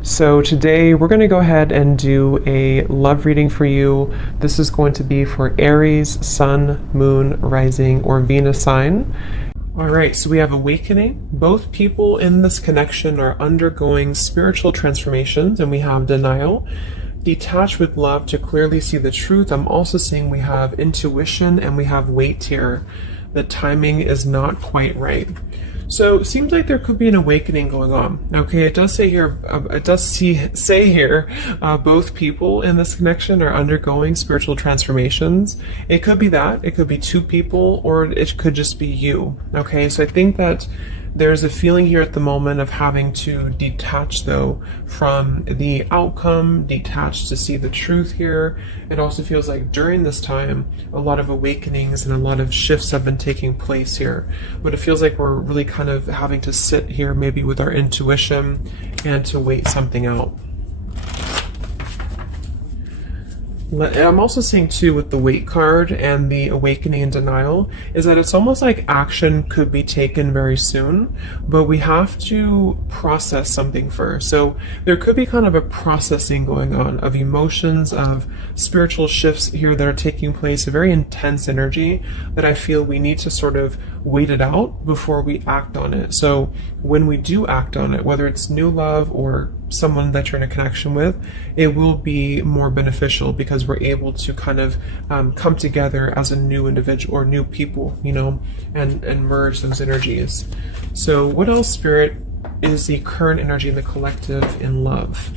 So today we're going to go ahead and do a love reading for you. This is going to be for Aries, Sun, Moon, Rising, or Venus sign. All right, so we have awakening. Both people in this connection are undergoing spiritual transformations, and we have denial. Detach with love to clearly see the truth. I'm also seeing we have intuition and we have wait here. The timing is not quite right. So it seems like there could be an awakening going on. Okay, it does say here, both people in this connection are undergoing spiritual transformations. It could be that, it could be two people, or it could just be you. Okay, so I think that there's a feeling here at the moment of having to detach, though, from the outcome, detach to see the truth here. It also feels like during this time, a lot of awakenings and a lot of shifts have been taking place here. But it feels like we're really kind of having to sit here maybe with our intuition and to wait something out. I'm also seeing too with the wait card and the awakening and denial is that it's almost like action could be taken very soon, but we have to process something first. So there could be kind of a processing going on of emotions, of spiritual shifts here that are taking place, a very intense energy that I feel we need to sort of wait it out before we act on it. So when we do act on it, whether it's new love or someone that you're in a connection with, it will be more beneficial because we're able to kind of come together as a new individual or new people, you know, and merge those energies. So what else, Spirit, is the current energy in the collective in love?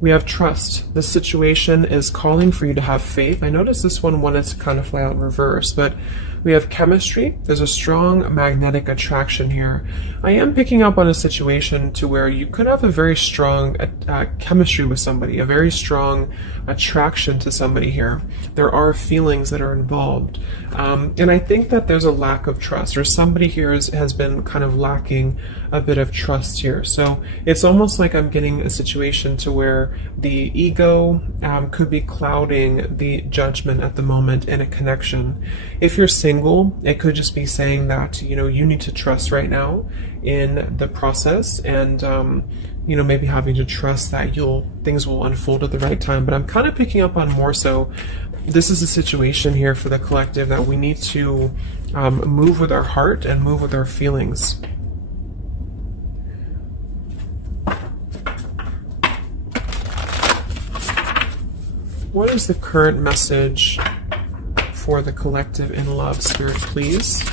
We have trust. This situation is calling for you to have faith. I noticed this one wanted to kind of fly out in reverse, but we have chemistry. There's a strong magnetic attraction here. I am picking up on a situation to where you could have a very strong chemistry with somebody, a very strong attraction to somebody here. There are feelings that are involved. And I think that there's a lack of trust, or somebody here has been kind of lacking a bit of trust here. So it's almost like I'm getting a situation to where the ego could be clouding the judgment at the moment in a connection. If you're single, it could just be saying that, you know, you need to trust right now in the process, and you know, maybe having to trust that things will unfold at the right time. But I'm kind of picking up on more so this is a situation here for the collective that we need to move with our heart and move with our feelings. What is the current message for the collective in love, Spirit, please?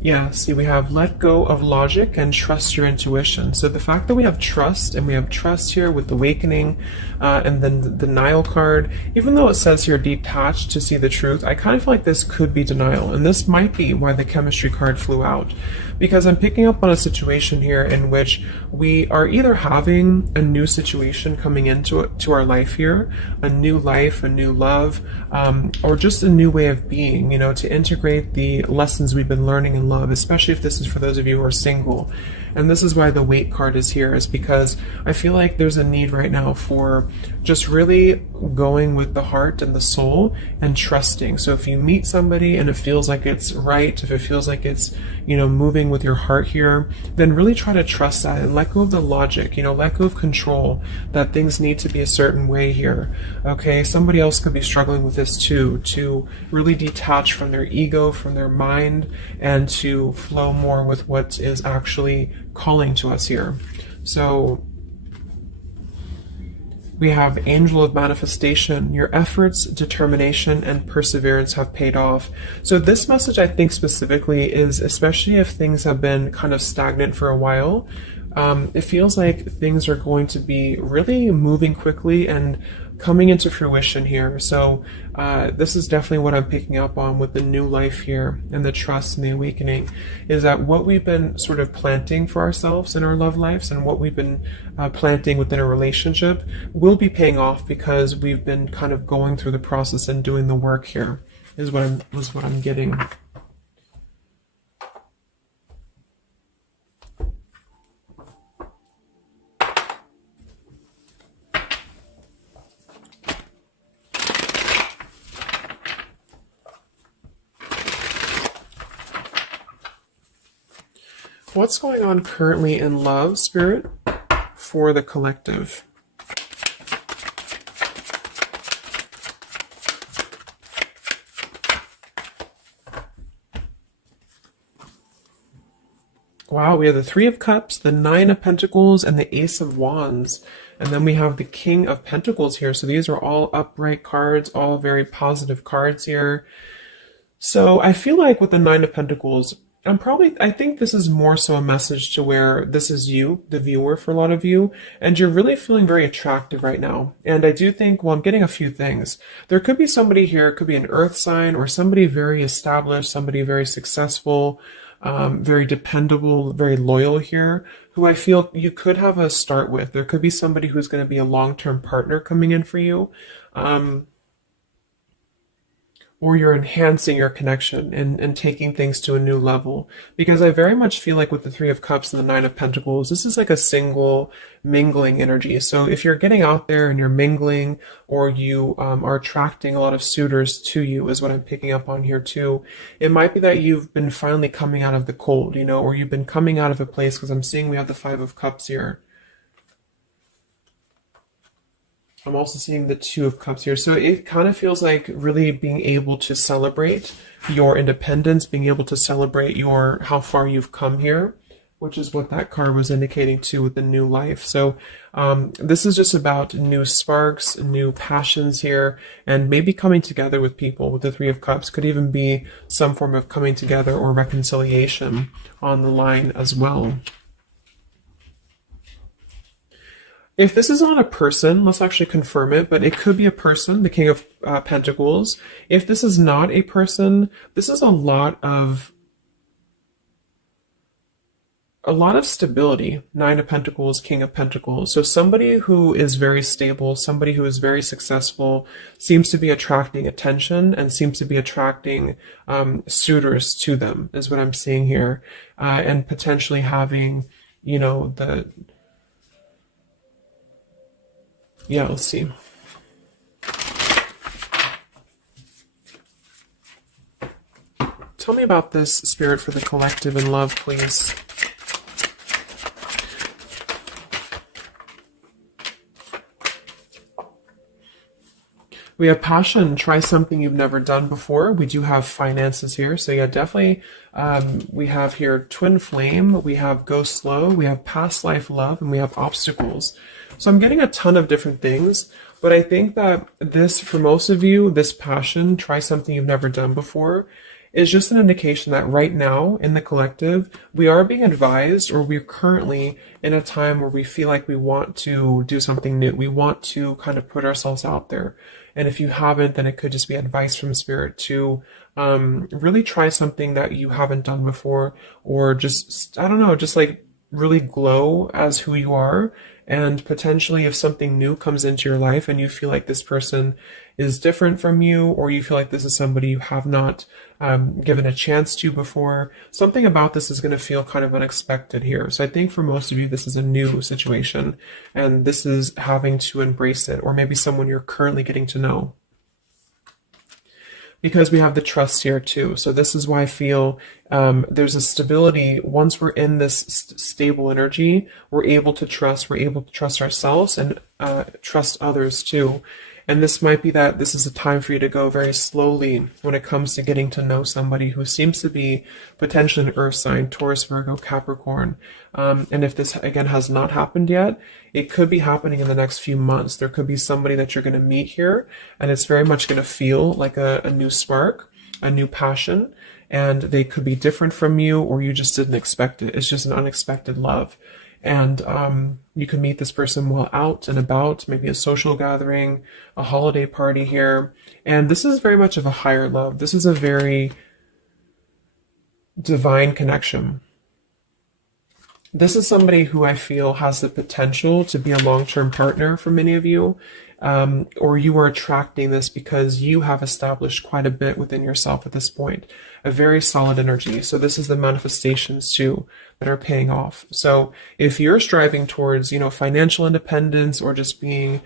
Yeah, see, we have let go of logic and trust your intuition. So the fact that we have trust, and we have trust here with the awakening, and then the denial card, even though it says here detached to see the truth, I kind of feel like this could be denial. And this might be why the chemistry card flew out. Because I'm picking up on a situation here in which we are either having a new situation coming into our life here, a new life, a new love, or just a new way of being, you know, to integrate the lessons we've been learning in love, especially if this is for those of you who are single. And this is why the wait card is here, is because I feel like there's a need right now for just really going with the heart and the soul and trusting. So if you meet somebody and it feels like it's right, if it feels like it's, you know, moving with your heart here, then really try to trust that and let go of the logic, you know, let go of control, that things need to be a certain way here. Okay, somebody else could be struggling with this too, to really detach from their ego, from their mind, and to flow more with what is actually calling to us here. So we have Angel of Manifestation. Your efforts, determination, and perseverance have paid off. So this message, I think specifically, is especially if things have been kind of stagnant for a while, it feels like things are going to be really moving quickly and coming into fruition here. So this is definitely what I'm picking up on with the new life here and the trust and the awakening, is that what we've been sort of planting for ourselves in our love lives and what we've been planting within a relationship will be paying off because we've been kind of going through the process and doing the work here, is what I'm getting. What's going on currently in love, Spirit, for the collective? Wow, we have the Three of Cups, the Nine of Pentacles, and the Ace of Wands. And then we have the King of Pentacles here. So these are all upright cards, all very positive cards here. So I feel like with the Nine of Pentacles, I think this is more so a message to where this is you, the viewer, for a lot of you, and you're really feeling very attractive right now. And I do think, well, I'm getting a few things. There could be somebody here, it could be an earth sign or somebody very established, somebody very successful, very dependable, very loyal here, who I feel you could have a start with. There could be somebody who's going to be a long-term partner coming in for you. Or you're enhancing your connection and taking things to a new level. Because I very much feel like with the Three of Cups and the Nine of Pentacles, this is like a single mingling energy. So if you're getting out there and you're mingling, or you are attracting a lot of suitors to you, is what I'm picking up on here too. It might be that you've been finally coming out of the cold, you know, or you've been coming out of a place, because I'm seeing we have the Five of Cups here. I'm also seeing the Two of Cups here. So it kind of feels like really being able to celebrate your independence, being able to celebrate how far you've come here, which is what that card was indicating too with the new life. So this is just about new sparks, new passions here, and maybe coming together with people with the Three of Cups. Could even be some form of coming together or reconciliation on the line as well. If this is not a person, let's actually confirm it, but it could be a person, the King of Pentacles. If this is not a person, this is a lot of stability. Nine of Pentacles, King of Pentacles. So somebody who is very stable, somebody who is very successful, seems to be attracting attention and seems to be attracting suitors to them, is what I'm seeing here. And potentially having, you know, yeah, let's see. Tell me about this, Spirit, for the collective in love, please. We have passion. Try something you've never done before. We do have finances here. So yeah, definitely we have here twin flame. We have go slow. We have past life love. And we have obstacles. So I'm getting a ton of different things. But I think that this, for most of you, this passion, try something you've never done before, is just an indication that right now in the collective, we are being advised, or we're currently in a time where we feel like we want to do something new. We want to kind of put ourselves out there. And if you haven't, then it could just be advice from Spirit to really try something that you haven't done before, or just, I don't know, just like really glow as who you are. And potentially if something new comes into your life and you feel like this person is different from you, or you feel like this is somebody you have not given a chance to before, something about this is going to feel kind of unexpected here. So I think for most of you, this is a new situation, and this is having to embrace it, or maybe someone you're currently getting to know. Because we have the trust here too. So this is why I feel there's a stability. Once we're in this stable energy, we're able to trust ourselves and trust others too. And this might be that this is a time for you to go very slowly when it comes to getting to know somebody who seems to be potentially an earth sign, Taurus, Virgo, Capricorn. And if this, again, has not happened yet, it could be happening in the next few months. There could be somebody that you're going to meet here, and it's very much going to feel like a new spark, a new passion, and they could be different from you, or you just didn't expect it. It's just an unexpected love. And you can meet this person while out and about, maybe a social gathering, a holiday party here. And this is very much of a higher love. This is a very divine connection. This is somebody who I feel has the potential to be a long-term partner for many of you. Or you are attracting this because you have established quite a bit within yourself at this point. a very solid energy. So this is the manifestations too that are paying off. So if you're striving towards, you know, financial independence or just being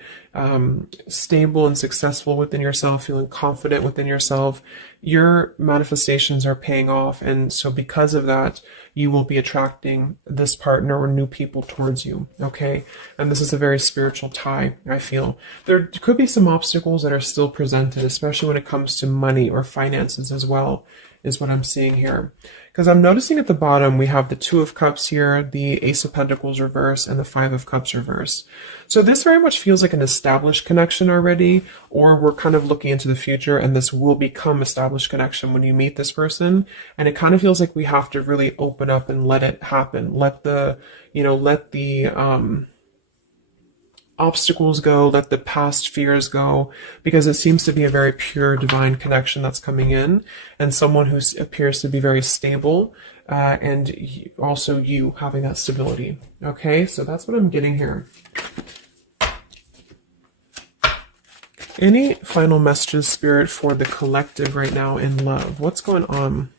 stable and successful within yourself, feeling confident within yourself, your manifestations are paying off. And so because of that, you will be attracting this partner or new people towards you, okay? And this is a very spiritual tie, I feel. There could be some obstacles that are still presented, especially when it comes to money or finances as well, is what I'm seeing here. Because I'm noticing at the bottom, we have the Two of Cups here, the Ace of Pentacles reverse, and the Five of Cups reverse. So this very much feels like an established connection already, or we're kind of looking into the future, and this will become established connection when you meet this person. And it kind of feels like we have to really open up and let it happen. Let the, you know, let the, obstacles go, let the past fears go, because it seems to be a very pure divine connection that's coming in, and someone who appears to be very stable, and also you having that stability. Okay, so that's what I'm getting here. Any final messages, Spirit, for the collective right now in love? What's going on?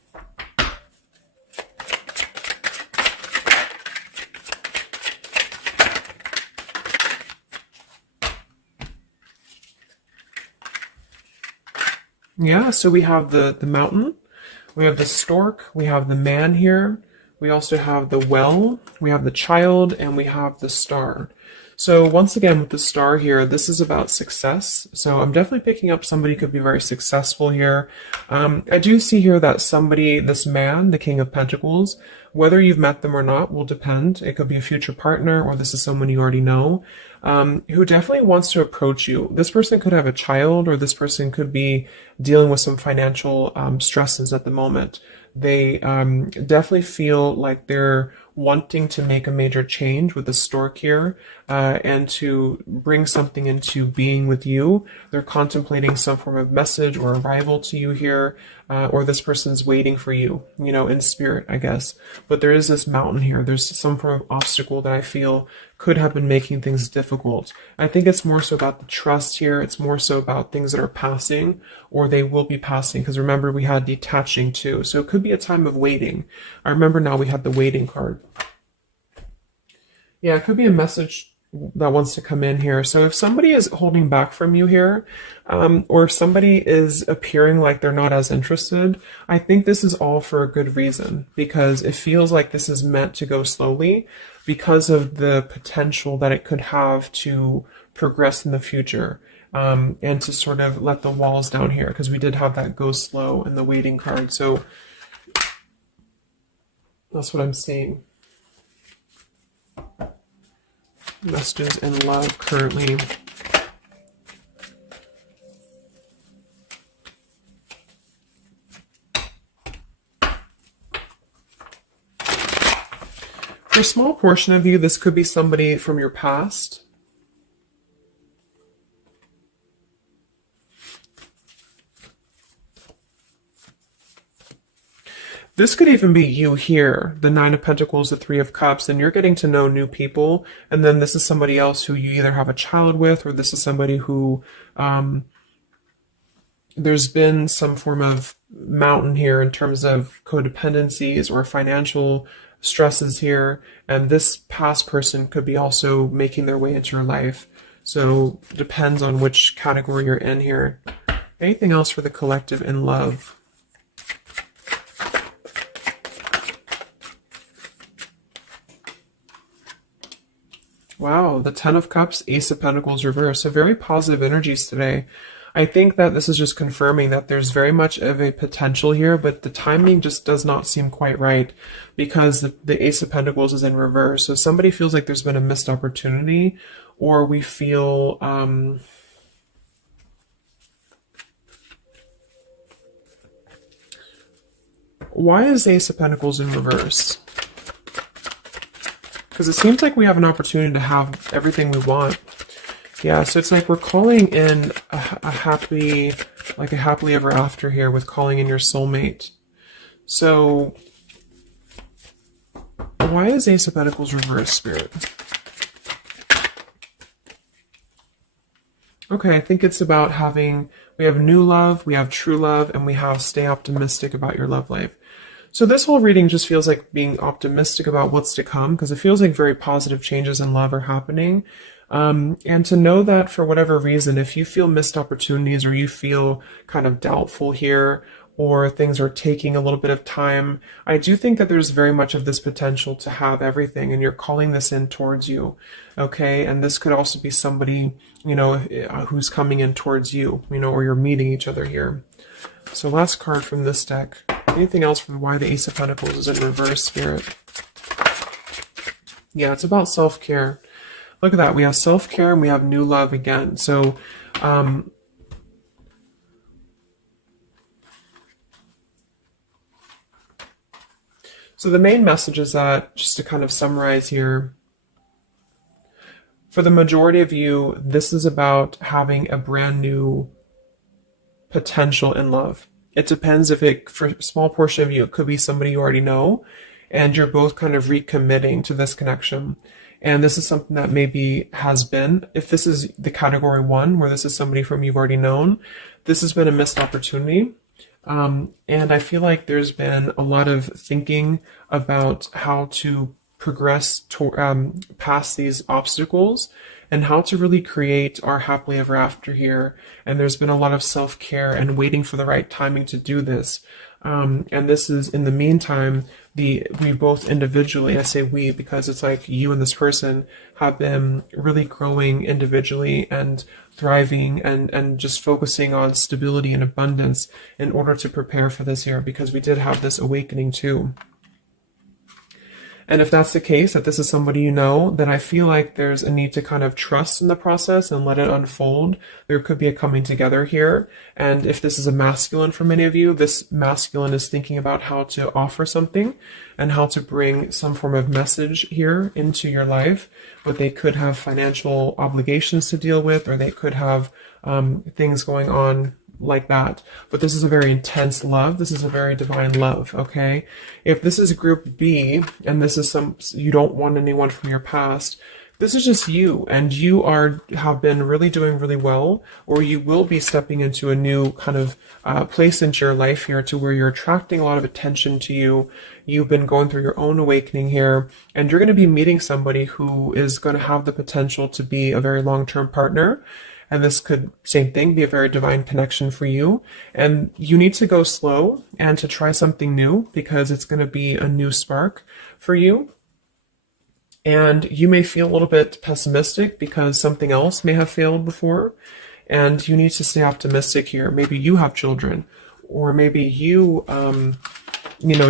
Yeah, so we have the mountain, we have the stork, we have the man here, we also have the well, we have the child, and we have the star. So once again, with the star here, this is about success. So I'm definitely picking up somebody could be very successful here. I do see here that somebody, this man, the King of Pentacles, whether you've met them or not will depend. It could be a future partner, or this is someone you already know, who definitely wants to approach you. This person could have a child, or this person could be dealing with some financial stresses at the moment. They definitely feel like they're wanting to make a major change with the stork here, and to bring something into being with you. They're contemplating some form of message or arrival to you here, or this person's waiting for you, you know, in spirit, I guess. But there is this mountain here. There's some form of obstacle that I feel could have been making things difficult. I think it's more so about the trust here. It's more so about things that are passing, or they will be passing. Because remember, we had detaching too. So it could be a time of waiting. I remember now we had the waiting card. Yeah, it could be a message that wants to come in here. So if somebody is holding back from you here, or if somebody is appearing like they're not as interested, I think this is all for a good reason, because it feels like this is meant to go slowly because of the potential that it could have to progress in the future, and to sort of let the walls down here, because we did have that go slow in the waiting card. So that's what I'm seeing. Messages in love currently. For a small portion of you, this could be somebody from your past. This could even be you here, the Nine of Pentacles, the Three of Cups, and you're getting to know new people. And then this is somebody else who you either have a child with, or this is somebody who there's been some form of mountain here in terms of codependencies or financial stresses here. And this past person could be also making their way into your life. So depends on which category you're in here. Anything else for the collective in love? Wow, the Ten of Cups, Ace of Pentacles reverse. So very positive energies today. I think that this is just confirming that there's very much of a potential here, but the timing just does not seem quite right, because the Ace of Pentacles is in reverse. So somebody feels like there's been a missed opportunity, or we feel why is Ace of Pentacles in reverse? Because it seems like we have an opportunity to have everything we want. Yeah, so it's like we're calling in a happily ever after here, with calling in your soulmate. So why is Ace of Pentacles reverse, Spirit? Okay, I think it's about having, we have new love, we have true love, and we have stay optimistic about your love life. So this whole reading just feels like being optimistic about what's to come, because it feels like very positive changes in love are happening. And to know that for whatever reason, if you feel missed opportunities or you feel kind of doubtful here, or things are taking a little bit of time, I do think that there's very much of this potential to have everything, and you're calling this in towards you, okay? And this could also be somebody, you know, who's coming in towards you, you know, or you're meeting each other here. So last card from this deck. Anything else from why the Ace of Pentacles is in reverse, Spirit? Yeah, it's about self-care. Look at that. We have self-care and we have new love again. So, so the main message is that, just to kind of summarize here, for the majority of you, this is about having a brand new potential in love. It depends if it, for a small portion of you, it could be somebody you already know, and you're both kind of recommitting to this connection. And this is something that maybe has been, if this is the category 1, where this is somebody from you've already known, this has been a missed opportunity. And I feel like there's been a lot of thinking about how to progress to, past these obstacles and how to really create our happily ever after here. And there's been a lot of self-care and waiting for the right timing to do this. And this is, in the meantime, we both individually, I say we because it's like you and this person have been really growing individually and thriving and just focusing on stability and abundance in order to prepare for this year, because we did have this awakening too. And if that's the case, that this is somebody you know, then I feel like there's a need to kind of trust in the process and let it unfold. There could be a coming together here. And if this is a masculine for many of you, this masculine is thinking about how to offer something and how to bring some form of message here into your life. But they could have financial obligations to deal with, or they could have things going on like that. But this is a very intense love. This is a very divine love, okay? If this is group B, and this is you don't want anyone from your past, this is just you, and you have been really doing really well, or you will be stepping into a new kind of place into your life here, to where you're attracting a lot of attention to you. You've been going through your own awakening here, and you're going to be meeting somebody who is going to have the potential to be a very long-term partner. And this could, same thing, be a very divine connection for you. And you need to go slow and to try something new, because it's going to be a new spark for you. And you may feel a little bit pessimistic because something else may have failed before. And you need to stay optimistic here. Maybe you have children, or maybe you,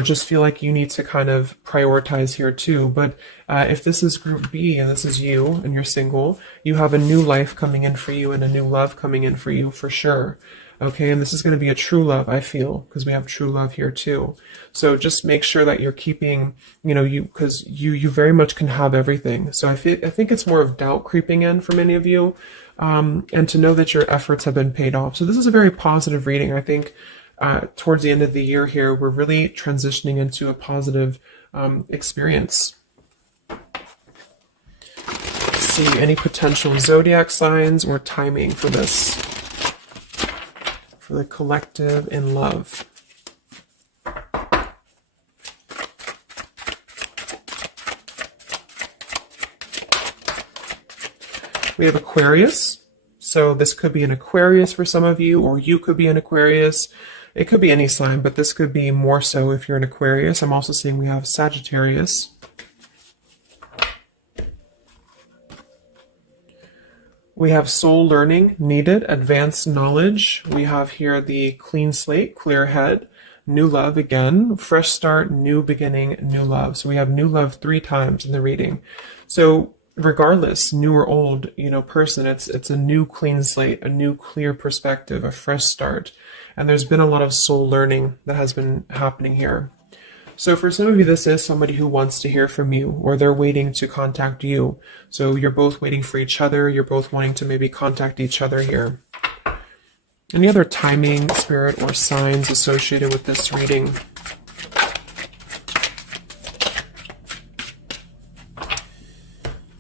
just feel like you need to kind of prioritize here too. But if this is group B and this is you and you're single, you have a new life coming in for you and a new love coming in for you for sure. Okay, and this is going to be a true love, I feel, because we have true love here too. So just make sure that you're keeping, because you very much can have everything. So I think it's more of doubt creeping in for many of you, and to know that your efforts have been paid off. So this is a very positive reading. I think towards the end of the year here, we're really transitioning into a positive experience. Let's see, any potential zodiac signs or timing for this, for the collective in love. We have Aquarius. So this could be an Aquarius for some of you, or you could be an Aquarius. It could be any sign, but this could be more so if you're an Aquarius. I'm also seeing we have Sagittarius. We have soul learning needed, advanced knowledge. We have here the clean slate, clear head, new love again, fresh start, new beginning, new love. So we have new love 3 times in the reading. So regardless, new or old, person, it's a new clean slate, a new clear perspective, a fresh start. And there's been a lot of soul learning that has been happening here. So for some of you, this is somebody who wants to hear from you, or they're waiting to contact you. So you're both waiting for each other. You're both wanting to maybe contact each other here. Any other timing, spirit, or signs associated with this reading?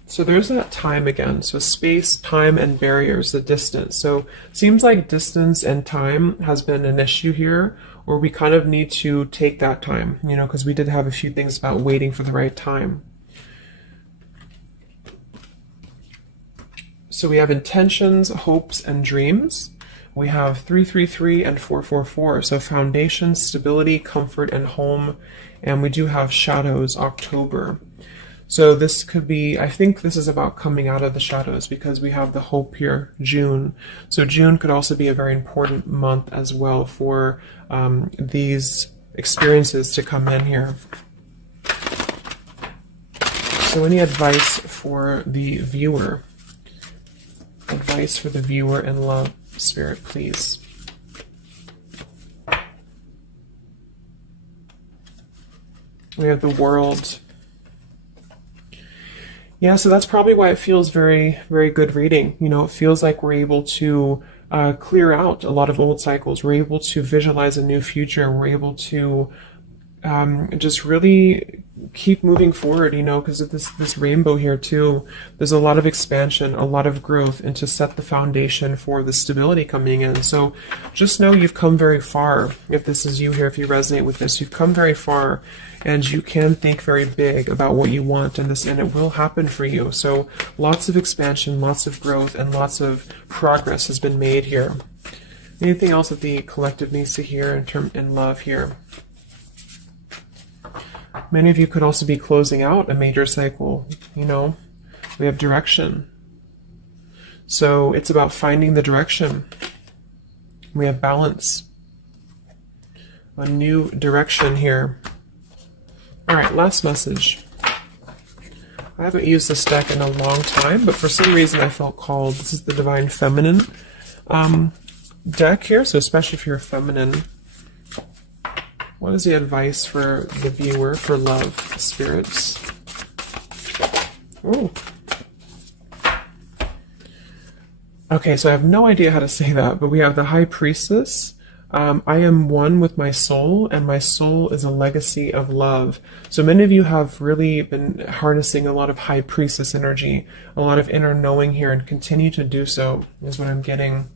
So there's that time again. So space, time, and barriers, the distance. So seems like distance and time has been an issue here, or we kind of need to take that time, you know, because we did have a few things about waiting for the right time. So we have intentions, hopes, and dreams. We have 333 and 444. So foundation, stability, comfort, and home. And we do have shadows, October. So this could be, I think this is about coming out of the shadows, because we have the hope here, June. So June could also be a very important month as well for these experiences to come in here. So any advice for the viewer? Advice for the viewer in love, Spirit, please. We have the World. Yeah, so that's probably why it feels very, very good reading. You know, it feels like we're able to clear out a lot of old cycles. We're able to visualize a new future. We're able to just really keep moving forward, you know, because of this rainbow here too. There's a lot of expansion, a lot of growth, and to set the foundation for the stability coming in. So just know you've come very far. If this is you here, if you resonate with this, you've come very far, and you can think very big about what you want in this, and it will happen for you. So lots of expansion, lots of growth, and lots of progress has been made here. Anything else that the collective needs to hear in love here? Many of you could also be closing out a major cycle, you know. We have direction. So it's about finding the direction. We have balance. A new direction here. All right, last message. I haven't used this deck in a long time, but for some reason I felt called. This is the Divine Feminine deck here, so especially if you're feminine. What is the advice for the viewer for love, spirits? Ooh. Okay, so I have no idea how to say that, but we have the High Priestess. I am one with my soul, and my soul is a legacy of love. So many of you have really been harnessing a lot of High Priestess energy, a lot of inner knowing here, and continue to do so, is what I'm getting.